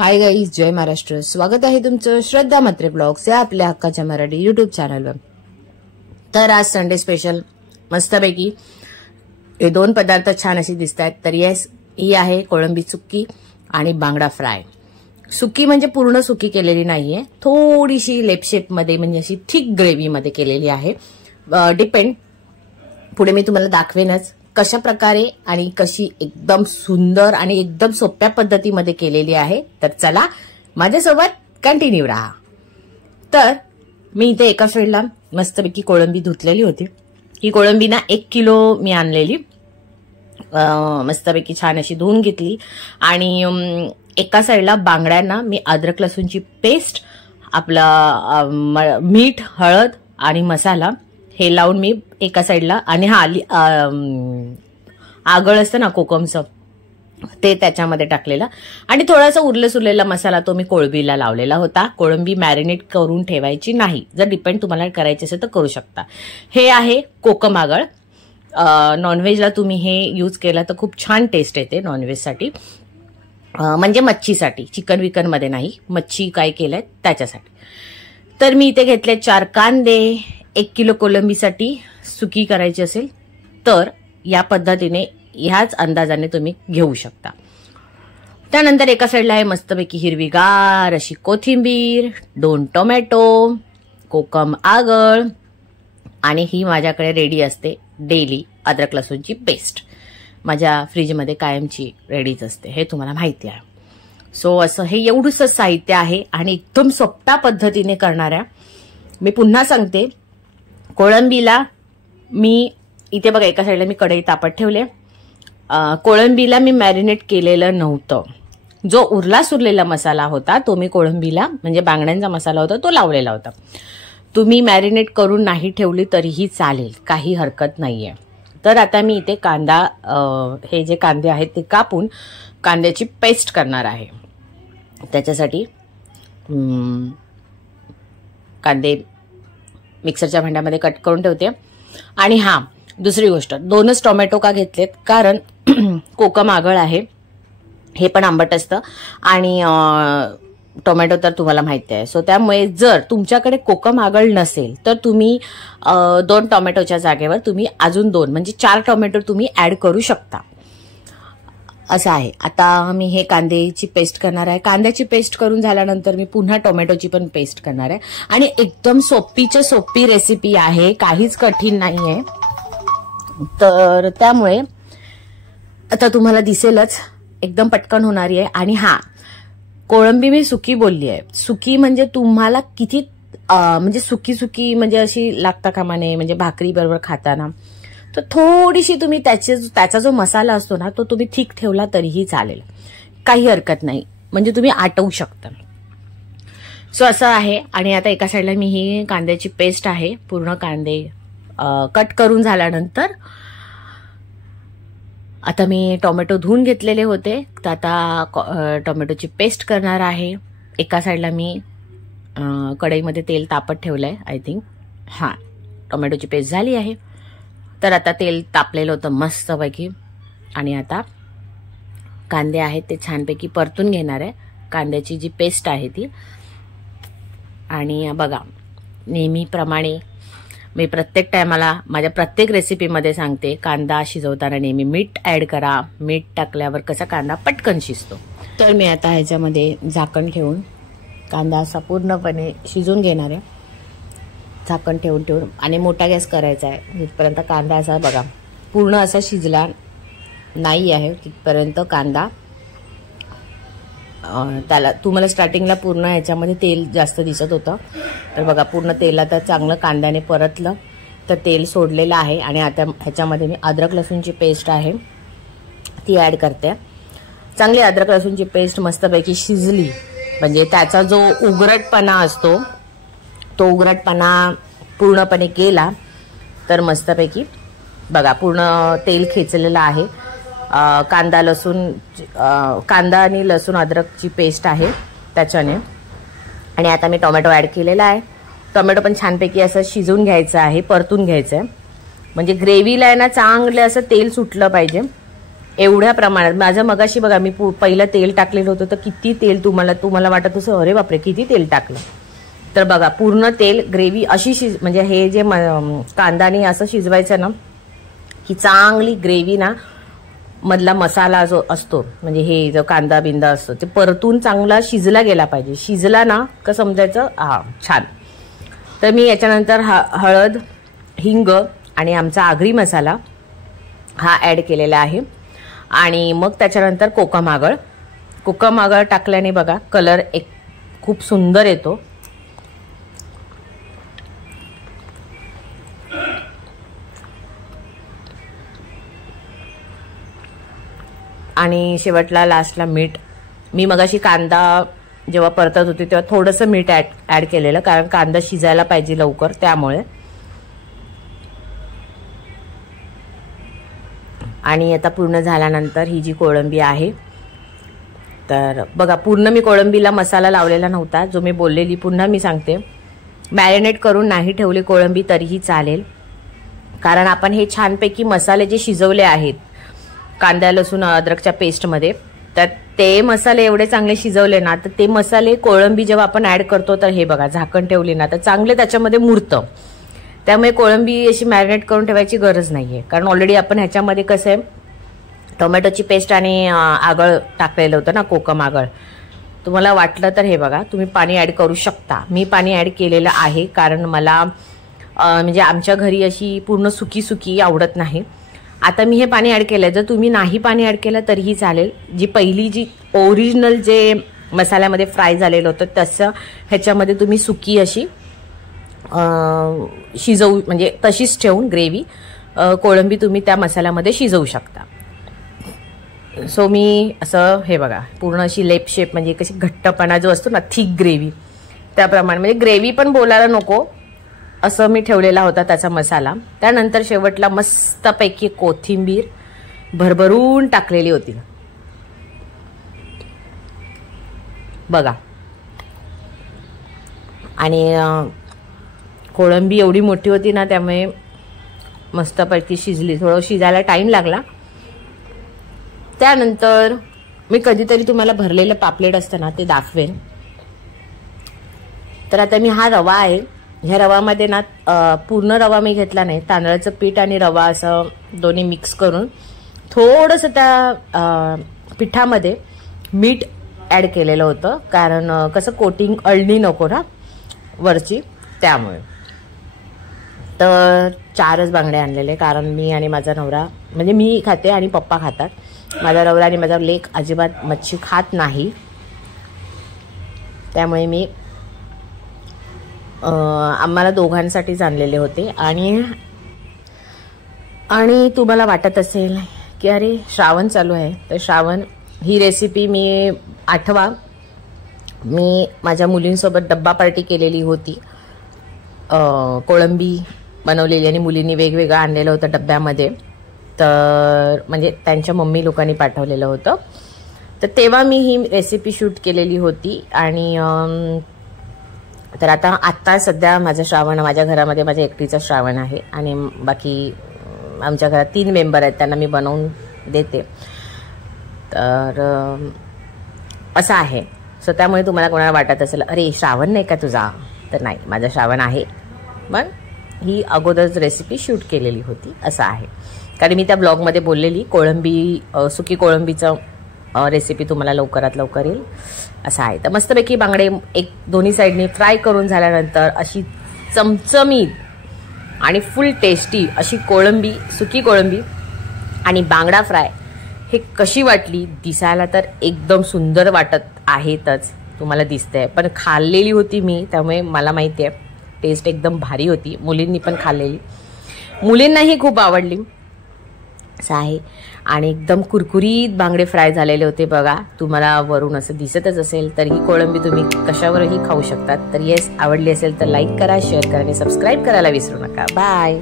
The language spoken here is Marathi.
हाय गाईज, जय महाराष्ट्र. स्वागत आहे तुमचं श्रद्धा म्हात्रे ब्लॉग्स या आपल्या हक्काच्या मराठी यूट्यूब चॅनलवर. तर आज संडे स्पेशल मस्तपैकी हे दोन पदार्थ छान असे दिसत आहेत. तर येस, ही आहे कोळंबी सुक्की आणि बांगडा फ्राय. सुक्की म्हणजे पूर्ण सुक्की केलेली नाहीये, थोडीशी लेपशेप मध्ये म्हणजे अशी थिक ग्रेव्ही मध्ये केलेली आहे. डिपेंड पुढे मी तुम्हाला दाखवेनच कशा प्रकारे आणि कशी एकदम सुंदर आणि एकदम सोप्या पद्धतीमध्ये केलेली आहे. तर चला माझ्यासोबत कंटिन्यू राहा. तर मी इथे एका साईडला मस्तपैकी कोळंबी धुतलेली होती. ही कोळंबी ना 1 किलो मी आणलेली, मस्तपैकी छान अशी धुवून घेतली. आणि एका साईडला बांगड्यांना मी अद्रक लसूणची पेस्ट, आपला मीठ, हळद आणि मसाला हे लावून मी एका साईडला, आणि हा आगळ असतं ना कोकमचं, ते त्याच्यामध्ये टाकलेला. आणि थोडासा उरलेला मसाला तो मी कोळंबीला लावलेला होता. कोळंबी मॅरिनेट करून ठेवायची नाही, जर डिपेंड तुम्हाला करायचे असेल तर करू शकता. हे आहे कोकम आगळ. नॉनव्हेजला तुम्ही हे यूज केला तर खूप छान टेस्ट येते नॉनव्हेजसाठी, म्हणजे मच्छीसाठी. चिकन विकन मध्ये नाही, मच्छी काय केलंय त्याच्यासाठी. तर मी इथे घेतले 4 कांदे. 1 किलो कोलंबीसाठी सुकी करायची असेल तर या पद्धतीने ह्याच अंदाजाने तुम्ही घेऊ शकता. त्यानंतर एका साईडला आहे मस्तपैकी हिरवीगार अशी कोथिंबीर, 2 टोमॅटो, कोकम आगळ, आणि ही माझ्याकडे रेडी असते डेली अद्रक लसूणची पेस्ट. माझ्या फ्रीजमध्ये कायमची रेडीच असते, हे तुम्हाला माहिती आहे. सो असं हे एवढंच साहित्य आहे आणि एकदम सोप्या पद्धतीने करणाऱ्या. मी पुन्हा सांगते, कोळंबीला मी इथे बघा एका साईडला मी कढई तापत ठेवले. कोळंबीला मी मॅरिनेट केलेलं नव्हतं. जो उरलेला मसाला होता तो मी कोळंबीला, म्हणजे बांगड्यांचा मसाला होता तो लावलेला होता. तुम्ही मॅरिनेट करून नाही ठेवली तरीही चालेल, काही हरकत नाहीये. तर आता मी इथे कांदा, हे जे कांदे आहेत ते कापून कांद्याची पेस्ट करणार आहे. त्याच्यासाठी कांदे मिक्सरच्या भांड्यामध्ये कट करून ठेवते. आणि हा दुसरी गोष्ट, 2च टोमॅटो का घेतलेत, कारण कोकम आगळ आहे, हे पण आंबट असतं, आणि टोमॅटो तर तुम्हाला माहिती आहे. सो त्यामुळे जर तुमच्याकडे कोकम आगळ नसेल तर तुम्ही 2 टोमॅटोच्या जागेवर तुम्ही अजून 2 म्हणजे 4 टोमॅटो तुम्ही ऍड करू शकता, असं आहे. आता मी हे कांद्याची पेस्ट करणार आहे. कांद्याची पेस्ट करून झाल्यानंतर मी पुन्हा टोमॅटोची पण पेस्ट करणार आहे. आणि एकदम सोपीच्या सोपी रेसिपी आहे, काहीच कठीण नाहीये. तर त्यामुळे आता तुम्हाला दिसेलच, एकदम पटकन होणारी आहे. आणि हा कोळंबी मी सुकी बोलली आहे. सुकी म्हणजे तुम्हाला किती म्हणजे सुकी म्हणजे अशी लागता कामा नये, म्हणजे भाकरी बरोबर खाताना. तर थोडीशी तुम्ही त्याचा जो मसाला असतो ना तो तुम्ही थिक ठेवला तरीही चालेल, काही हरकत नाही, म्हणजे तुम्ही आटवू शकता. सो असं आहे. आणि आता एका साईडला मी ही कांद्याची पेस्ट आहे, पूर्ण कांदे कट करून झाल्यानंतर आता मी टोमॅटो धुवून घेतलेले होते, तर आता टोमॅटोची पेस्ट करणार आहे. एका साईडला मी कढईमध्ये तेल तापत ठेवलंय, आय थिंक. हा, टोमॅटोची पेस्ट झाली आहे. तर आता तेल तापलेलं होतं मस्तपैकी, आणि आता कांदे आहेत ते छानपैकी परतून घेणार आहे, कांद्याची जी पेस्ट आहे ती. आणि बघा, नेहमीप्रमाणे मी प्रत्येक टायमाला माझ्या प्रत्येक रेसिपीमध्ये सांगते, कांदा शिजवताना नेहमी मीठ ऍड करा. मीठ टाकल्यावर कसा कांदा पटकन शिजतो. तर मी आता ह्याच्यामध्ये झाकण ठेवून कांदा असा पूर्णपणे शिजून घेणार आहे, झाकण ठेवून. आणि मोठा गॅस करायचा आहे जिथपर्यंत कांदा असा बघा पूर्ण असा शिजला नाही आहे तिथपर्यंत कांदा. त्याला तुम्हाला स्टार्टिंगला पूर्ण ह्याच्यामध्ये तेल जास्त दिसत होतं, तर बघा पूर्ण तेलात चांगलं कांद्याने परतलं तर तेल सोडलेलं आहे. आणि आता ह्याच्यामध्ये मी अद्रक लसूणची पेस्ट आहे ती ऍड करते. चांगली अद्रक लसूणची पेस्ट मस्तपैकी शिजली म्हणजे त्याचा जो उघरटपणा असतो तो उघरटपणा पूर्णपणे गेला तर मस्तपैकी बघा पूर्ण तेल खेचलेलं आहे. कांदा आणि लसूण अद्रकची पेस्ट आहे त्याच्याने. आणि आता मी टोमॅटो ऍड केलेला आहे. टोमॅटो पण छानपैकी असं शिजवून घ्यायचं आहे, परतून घ्यायचं आहे, म्हणजे ग्रेव्हीला आहे ना चांगलं असं तेल सुटलं पाहिजे. एवढ्या प्रमाणात. माझं मगाशी बघा मी पहिलं तेल टाकलेलं होतं तर किती तेल तुम्हाला वाटत असं अरे बापरे किती तेल टाकलं. तर बघा पूर्ण तेल ग्रेव्ही अशी म्हणजे हे जे कांदाने असं शिजवायचं ना की चांगली ग्रेव्ही ना मधला मसाला जो असतो म्हणजे हे जो कांदा बिंदा असतो ते परतून चांगला शिजला गेला पाहिजे. शिजला ना का समजायचं छान. तर मी याच्यानंतर हळद, हिंग आणि आमचा आगरी मसाला हा ॲड केलेला आहे. आणि मग त्याच्यानंतर कोकम आगळ टाकल्याने बघा कलर एक खूप सुंदर येतो. आणि शेवटला लास्टला मीठ. मी मगाशी कांदा जेव्हा परतत होते तेव्हा थोडंसं मीठ ॲड केलेलं कारण कांदा शिजायला पाहिजे लवकर त्यामुळे. आणि आता पूर्ण झाल्यानंतर ही जी कोळंबी आहे तर बघा पूर्ण मी कोळंबीला मसाला लावलेला नव्हता जो मी बोललेली. पुन्हा मी सांगते मॅरिनेट करून नाही ठेवली कोळंबी तरीही चालेल कारण आपण हे छानपैकी मसाले जे शिजवले आहेत कांदा लसूण अद्रकच्या पेस्टमध्ये तर ते मसाले एवढे चांगले शिजवले ना तर ते मसाले कोळंबी जेव्हा आपण ॲड करतो तर हे बघा झाकण ठेवली ना तर चांगले त्याच्यामध्ये मुरतं. त्यामुळे कोळंबी अशी मॅरिनेट करून ठेवायची गरज नाहीये कारण ऑलरेडी आपण ह्याच्यामध्ये कसं आहे टोमॅटोची पेस्ट आणि आगळ टाकलेलं होतं ना कोकम आगळ. तुम्हाला वाटलं तर हे बघा तुम्ही पाणी ॲड करू शकता. मी पाणी ॲड केलेलं आहे कारण मला म्हणजे आमच्या घरी अशी पूर्ण सुकी आवडत नाही. आता मी हे पाणी ॲड केलं. जर तुम्ही नाही पाणी ॲड केलं तरीही चालेल. जी पहिली जी ओरिजिनल जे मसाल्यामध्ये फ्राय झालेलं होतं तसं ह्याच्यामध्ये तुम्ही सुकी अशी शिजवू म्हणजे तशीच ठेवून ग्रेव्ही कोळंबी तुम्ही त्या मसाल्यामध्ये शिजवू शकता. सो मी असं हे बघा पूर्ण अशी लेप शेप म्हणजे कशी घट्टपणा जो असतो ना थिक ग्रेव्ही त्याप्रमाणे म्हणजे ग्रेव्ही पण बोलायला नको असं मी ठेवलेला होता त्याचा मसाला. त्यानंतर शेवटला मस्तपैकी कोथिंबीर भरभरून टाकलेली होती बघा. आणि कोळंबी एवढी मोठी होती ना त्यामुळे मस्तपैकी शिजली. थोडं शिजायला टाइम लागला. त्यानंतर मी कधीतरी तुम्हाला भरलेलं पापलेट असतं ना ते दाखवेन. तर आता मी हा रवा आहे ह्या रवामध्ये ना पूर्ण रवा मी घेतला नाही. तांदळाचं पीठ आणि रवा असं दोन्ही मिक्स करून थोडंसं त्या पिठामध्ये मीठ ॲड केलेलं होतं कारण कसं कोटिंग अळणी नको ना वरची त्यामुळे. तर 4च बांगडे आणलेले कारण मी आणि माझा नवरा म्हणजे मी खाते आणि पप्पा खातात. माझा नवरा आणि माझा लेक अजिबात मच्छी खात नाही त्यामुळे मी आम्हाला दोघांसाठीच आणलेले होते. आणि तुम्हाला वाटत असेल की अरे श्रावण चालू आहे तर श्रावण ही रेसिपी मी आठवा मी माझ्या मुलींसोबत डब्बा पार्टी केलेली होती. कोळंबी बनवलेली आणि मुलींनी वेगवेगळं आणलेलं होतं डब्यामध्ये. तर म्हणजे त्यांच्या मम्मी लोकांनी पाठवलेलं होतं तर तेव्हा मी ही रेसिपी शूट केलेली होती. आणि तर आता सध्या माझं श्रावण माझ्या घरामध्ये माझ्या एकटीचं श्रावण आहे आणि बाकी आमच्या घरात 3 मेंबर आहेत त्यांना मी बनवून देते. तर असं आहे. सो त्यामुळे तुम्हाला कोणाला वाटत असेल अरे श्रावण नाही का तुझा तर नाही माझं श्रावण आहे पण ही अगोदरच रेसिपी शूट केलेली होती असं आहे. कारण मी त्या ब्लॉगमध्ये बोललेली कोळंबी सुकी कोळंबीचं रेसिपी तुम्हाला लवकरात लवकर येईल असं आहे. तर मस्तपैकी बांगडे दोन्ही साईडनी फ्राय करून झाल्यानंतर अशी चमचमीत आणि फुल टेस्टी अशी कोळंबी सुकी कोळंबी आणि बांगडा फ्राय हे कशी वाटली. दिसायला तर एकदम सुंदर वाटत आहेतच तुम्हाला दिसतंय पण खाल्लेली होती मी त्यामुळे मला माहिती आहे टेस्ट एकदम भारी होती. मुलींनी पण खाल्लेली मुलींनाही खूप आवडली असं आहे. आणि एकदम कुरकुरीत बांगडे फ्राय झालेले होते बघा. तुम्हाला वरून असं दिसतच असेल तर ही कोळंबी तुम्ही कशावरही खाऊ शकतात. तर येस आवडली असेल तर लाईक करा शेअर करा आणि सबस्क्राईब करायला विसरू नका. बाय.